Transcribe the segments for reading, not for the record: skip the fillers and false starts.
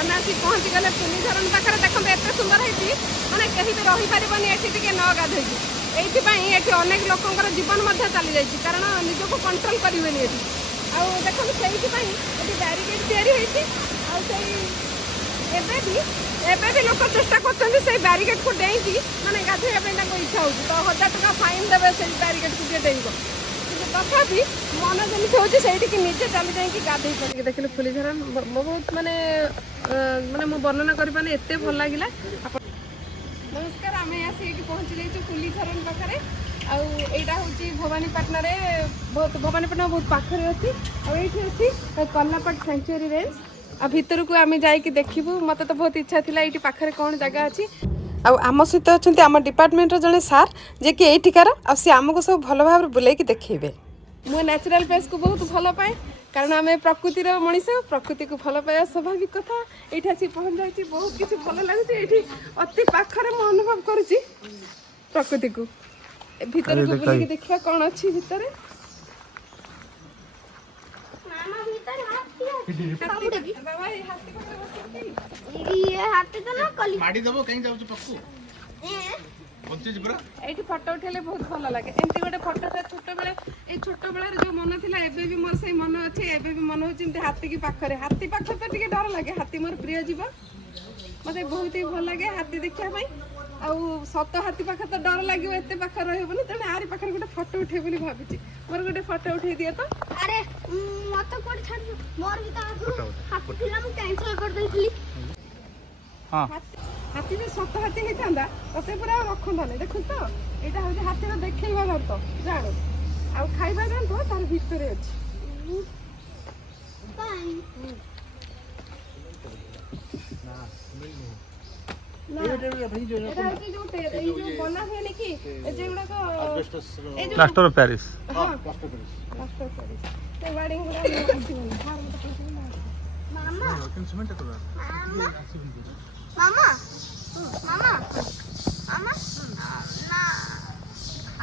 आम आसिक पहुँची गले फुलीझरण पाखे देखते एत सुंदर होती मैंने कहीं भी रही पारे ये न गाधे ये अनेक लोकर जीवन चली जाइए कारण निजक कंट्रोल करेंगे ये देखो से बैरिकेड या भी लोक चेष्टा कर बैरिकेड को डेईकी मैंने गाधेवाई इच्छा हो तो 1000 टका फाइन देवे से बैरिकेड को डेब तथापि मन जमी होती निजे चली जाइए गाधे पड़े देखिए फुलीझरण बहुत माने माने मो वर्णना करें एत भल लगे। नमस्कार आम आसी पहुँची जाइए फुलीझरण पाखे आईटा हूँ भवानीपाटना बहुत भवानीपाटना बहुत पाखे अच्छी आईटी अच्छी कल्लापाट सेंचुरी रेंज आ भितर को आम जाकि देखू मत तो बहुत इच्छा थी ये पाखे कौन जगह अच्छी आम सहित अच्छा आम डिपार्टमेंट जड़े सार जे कि यहीकार सी आमको सब भल भाव बुलेकी देखेबे मु नेचुरल प्लेस को बहुत भल पाए कारण आम प्रकृतिर मनीष प्रकृति को भल पाया स्वाभाविक कथा ये आसी पहुँच जाए बहुत किसी भल लगे ये अति पाखरे मु अनुभव करुँच प्रकृति को भितर को बुलेकी देखा कौन अच्छी भितर फटो उठेले बहुत भल लगे एमती गोटे फटोटा छोट बेले छोट बेलार जो मन था एबे भी मोर से मन अच्छे एबे भी मन हो हाथी की पाखरे हाथी पाख तो टे डर लगे हाथी मोर प्रिय जीव मत बहुत ही भल लगे हाथी देखापी आउ सत हाथी पाख तो डर लगे एत पाखे रही तेणु आरी पाखे गोटे फटो उठे बोली भावी मोर गोटे फटो उठे दिए तो अरे मत कोड छाड़ मोर भी तो हाथी थिला मु कैंसिल कर देइथली हां हाथी में सत हाथी होता तते पूरा रखता नहीं देखु तो यहाँ हूँ हाथी देखा दांत जान आ खाଇବା दांत तार भितर अच्छी बना हुए कि प्लास्टर ऑफ पेरिस मामा मामा मामा मामा ना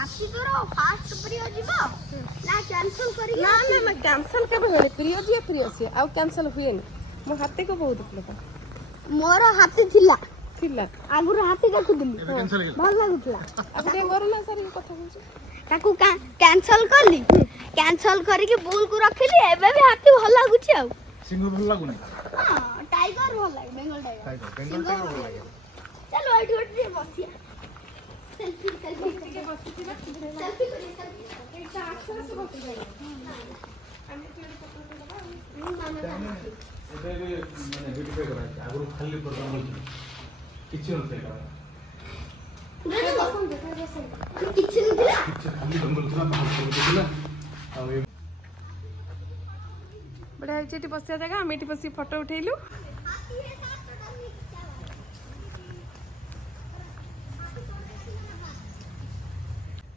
आसी करो फास्ट प्रिय जीवा ना कैंसिल करी ना ना ना कैंसिल केबे होले प्रिय से आ कैंसिल हुए मो हाथी को बहुत प्रिय मोर हाथी थिला थिला आगुर हाथी देखुदिली भल लागुतला अब ते करूना सर ये कथा कहू ताकू कैंसिल करली कैंसिल करी के बुल को रखली एबे भी हाथी भल लागुची आ सिंह भल लागुनी हां टाइगर भल लागे बेंगल टाइगर भल लागे चलो एठी उठी बसिया सेल्फी सेल्फी के बसती ना सेल्फी करी सेल्फी एक अक्षर से बस जाए आने के फोटो लगा एबे माने वेरीफाई करा आगु खाली प्रोग्राम होची किछि नथैला किछि नथिला किछि खाली जंगल थला बाहर थला आ बड़ा ये बसिया जगह आम ये बस फोटो उठेलु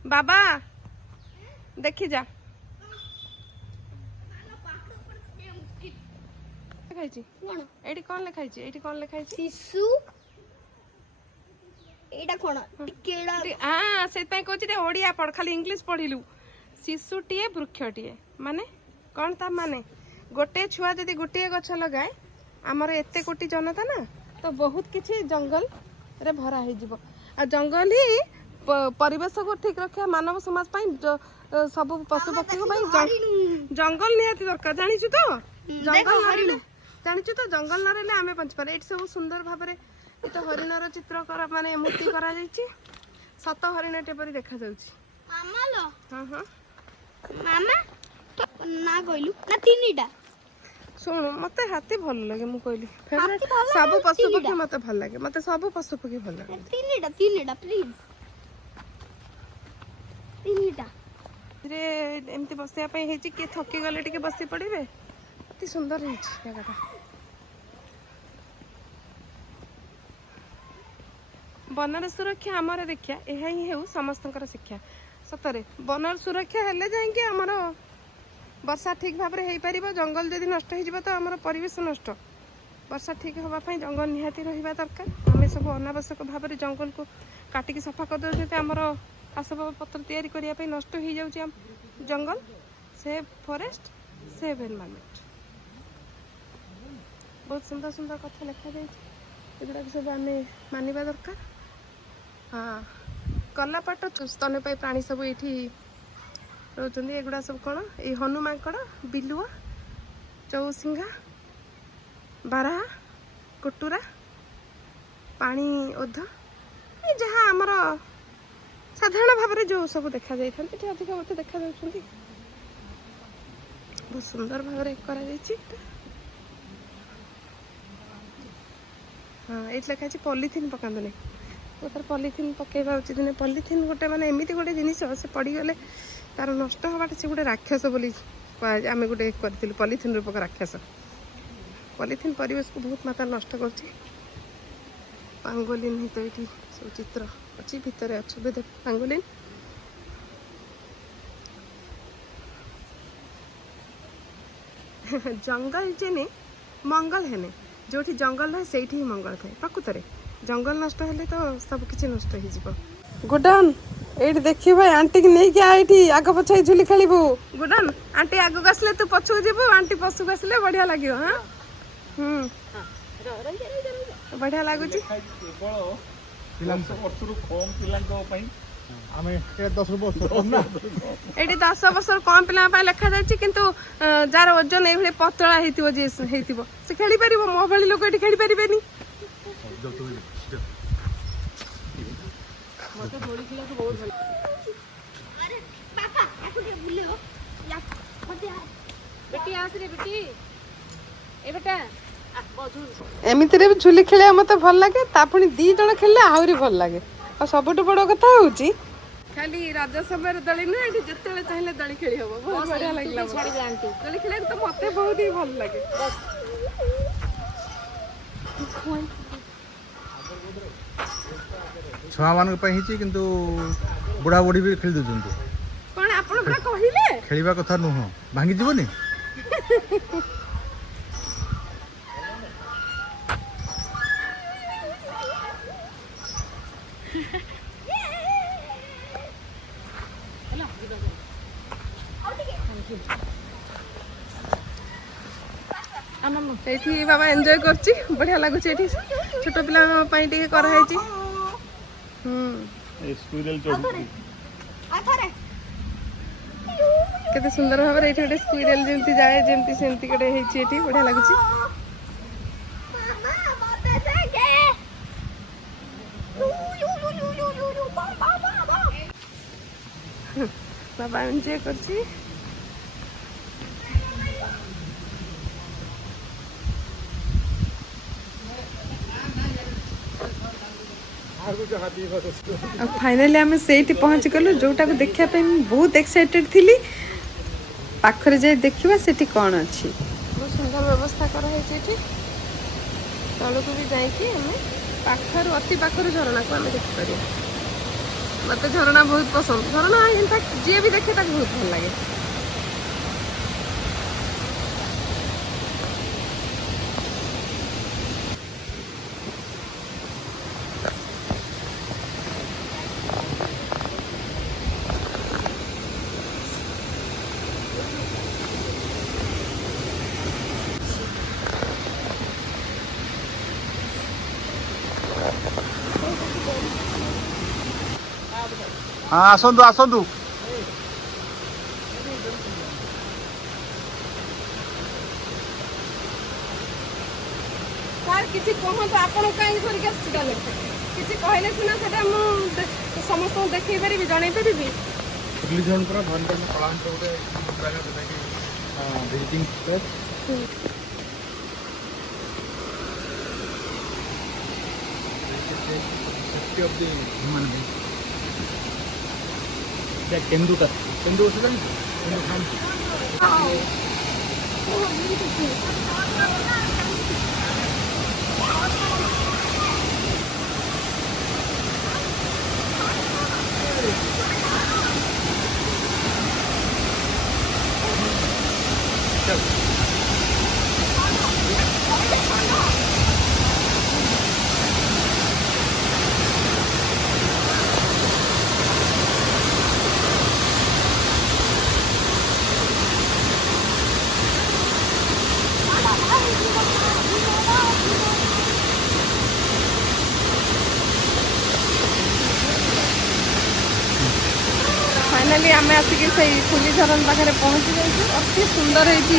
बाबा देखी जा एटी कौन लिखाई शिशु एटा कोन टिकेडा हां से कहछि ओडिया पढ़ खाली इंग्लिश पढ़िलु शिशुटीए वृक्षटीए माने कौन ता माने गोटे छुआ जदि गोटे गछ लगाए आमर एते कोटी जनता ना तो बहुत किछि जंगल रे भरा हो जिवो आ जंगल ही परिवेश को ठीक रखा मानव समाज सब पशु पक्षी जंगल निहाती दरकार जानिछु तो जंगल जानिछु तो जंगल न रहले आमे पंच पारे एट सब सुंदर भाबरे तो हरिणर चित्र कर माने मूर्ति करा जायछि सत हरिणटे परि देखा जाउछि मामा लो हां हां मामा ना कहलु ना तीनटा सुन मते हाथी भल लगे मु कहली हाथी भल लगे, सब पशु तीनटा। पक्षी मते भल लगे मते सब पशु पक्षी भल लगे तीनटा प्लीज तीनटा रे एमती बसिया पे हेची के थकी गले टिके बसी पड़िबे अति सुंदर हेची जगहटा बनर सुरक्षा आमर देखिया एहा ही हेउ समस्तकर शिक्षा सतरे बनर सुरक्षा हेले जाइके हमर वर्षा ठीक भाव में हो पार जंगल जदि नष्ट हो तो आम परिवेश नष्ट वर्षा ठीक हाँपाई जंगल निहाती रहा दरकार आम सब अनावश्यक भाव में जंगल को काटिक सफा कर दे आमर आसबाब पत्र तैयारी करने नष्ट हो जाऊँ जंगल सेव फॉरेस्ट सेव एनवायरनमेंट बहुत सुंदर सुंदर कथा लिखा जाए एगुड़ा सब आम मानवा दरकार। हाँ कलापाट स्तनपायी प्राणी सब ये रोचंदी एगुड़ा सब कौन ये हनु माकड़ बिलुआ चौसिंघा बारहा कोटुरा पानी ओध जहाँ आमर साधारण भाव में जो सब देखा जाता अधिक मत देखा बहुत सुंदर भाव में हाँ ये लिखा पॉलीथिन पकातु नहीं गोटे पॉलीथिन पकेबा उचित नहीं पॉलीथिन गोटे माने एमती गोटे जिनिस से पड़गले तार नष्ट हवाटा से गोटे राक्षस बोली आम गोटे कर पॉलीथिन रूपक राक्षस पॉलीथिन परिवेश को बहुत मात्रा नष्ट कर पांगोलिन ही तो ये सब चित्र अच्छी भितर अच्छे पांगोलिन जंगल जेने मंगल हेने जो जंगल है से ही मंगल थाए प्रकृत में जंगल नष्ट हेले तो सब किसी नष्ट हो गुडन ये देखी भाई आंटी की नहीं क्या ये आग पछ झुली खेलबू गुडन आंटी आग को आसले तू पछू जीवु आंटी पछू को आसले बढ़िया लगे हाँ बढ़िया लगुच ये 10 वर्ष कम पिला लिखा जाए किंतु जार ओजन ये पतला से खेली पार मो भाई लोक ये खेली पारे एमती झुली खेल मत भल लगे पुणी 2 जन खेलले आहरी भल लगे और सबुठ बड़ कथा हूँ खाली रज समय दली ना ये जिते चाहिए दली खेली हम बहुत बढ़िया लगे दली खेल तो मत बहुत ही भल लगे छुआ मान किंतु बुढ़ा बुढ़ी भी खेल दौरान कौन आप कहले खेलवा कथा नुह भांगी जीवनी ये बाबा एंजॉय करची बढ़िया लगुच छोट पिला कराई केते सुंदर भाव में गोटे स्क्विरल जमी जाए जमी सेमती गोटे बढ़िया लगुच बाबा एंजॉय करची फाइनाली आम से पहुँच गलु जोटा को देखापी बहुत एक्साइटेड थी पाखरे जाए देखा से कौन अच्छी बहुत सुंदर व्यवस्था कराई तलू को भी जाइए पाखर अति पाखर झरणा को आम देखिपर मत झरणा बहुत पसंद झरणा इनफैक्ट जी भी देखे बहुत भल लगे हाँ आसतु आसतु किसी कहतु आपन कहीं किसी कहले सीना से समस्त देखी पारि जन पारि केंदू केंदू फाइनाली आम आसिक से फुली झरन पाखे पहुँची जाइए अति सुंदर है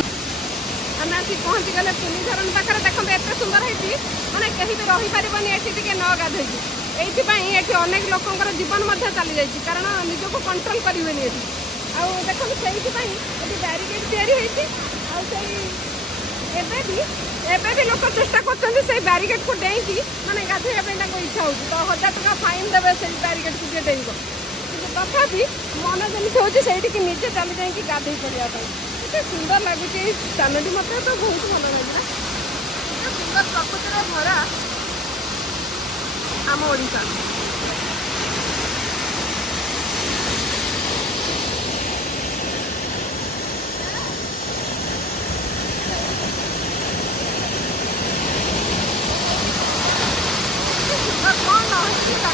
आम आसिक पहुँची गले फुली झरन पाखे देखते एत सुंदर है मैंने कहीं भी रहीपर ये न गाधे ये अनेक लोकर जीवन चली जाइए कारण निजक कंट्रोल करेंगे ये देखो से बैरिकेड भी लोक चेष्टा कर बैरिकेड को डेईकी मैंने गाधेबा इच्छा हो तो 1000 टका फाइन देवे से बैरिकेड को डेईब तथापि मन जमी होती निजे चली जाइए गाधे पड़ापी एत सुंदर लगुच स्थानी मत तो बहुत भल लगे सुंदर प्रकृति भरा आम ओडिशा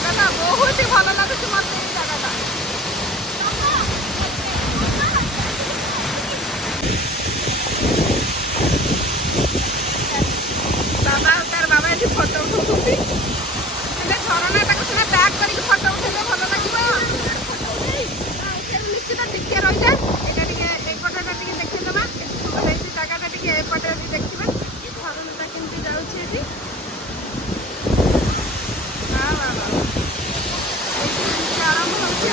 जगह बहुत ही भल लगुच मत जगह बाबा तार बाबा ये फोटो उठाऊँ झरना टाक सीना बैक करके फोटो उठेले भल लगे निश्चित टिके रही जाए यहाँ एपटा देखीदे जगह एपटे भी देखा झरना केमती जाऊँगी आरंभ होती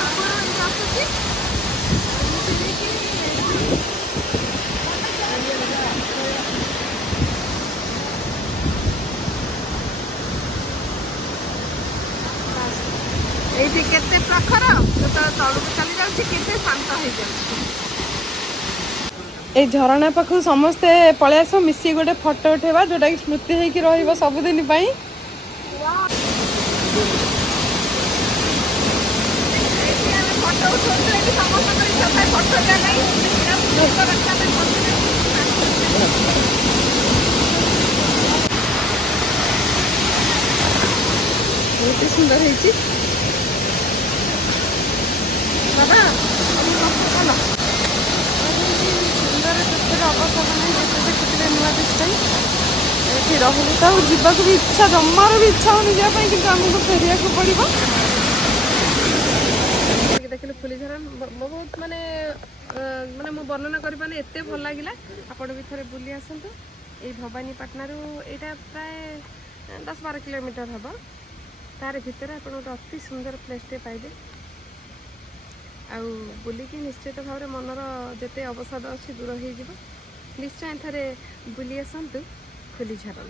ये केते प्रखर जो तलू चली जाते शांत हो जाए ये झरणा पाखु समस्ते पलि आस मिसी गोटे फोटो उठेबा जोटा कि स्मृति होगी रही सबुदिन फोटो बहुत सुंदर है बाबा सुंदर अवसर नहीं नुआ दिशा ये रही तो जावाक भी इच्छा जमार भी इच्छा होनी जावाई कि आमको फेरिया को पड़ो देखिए फुली झरन बहुत माने माने मु वर्णना कर पाने एत भल लगे आपण भी थे बुली आसतु ये भवानीपाटना यहाँ प्राय 10-12 किलोमीटर हम तार भितर आप अति सुंदर प्लेसटे पाइबे बुलिकी निश्चित भाव में मनर जिते अवसाद अच्छी दूर हो निश्चय थे बुली आसतु फुली झरन।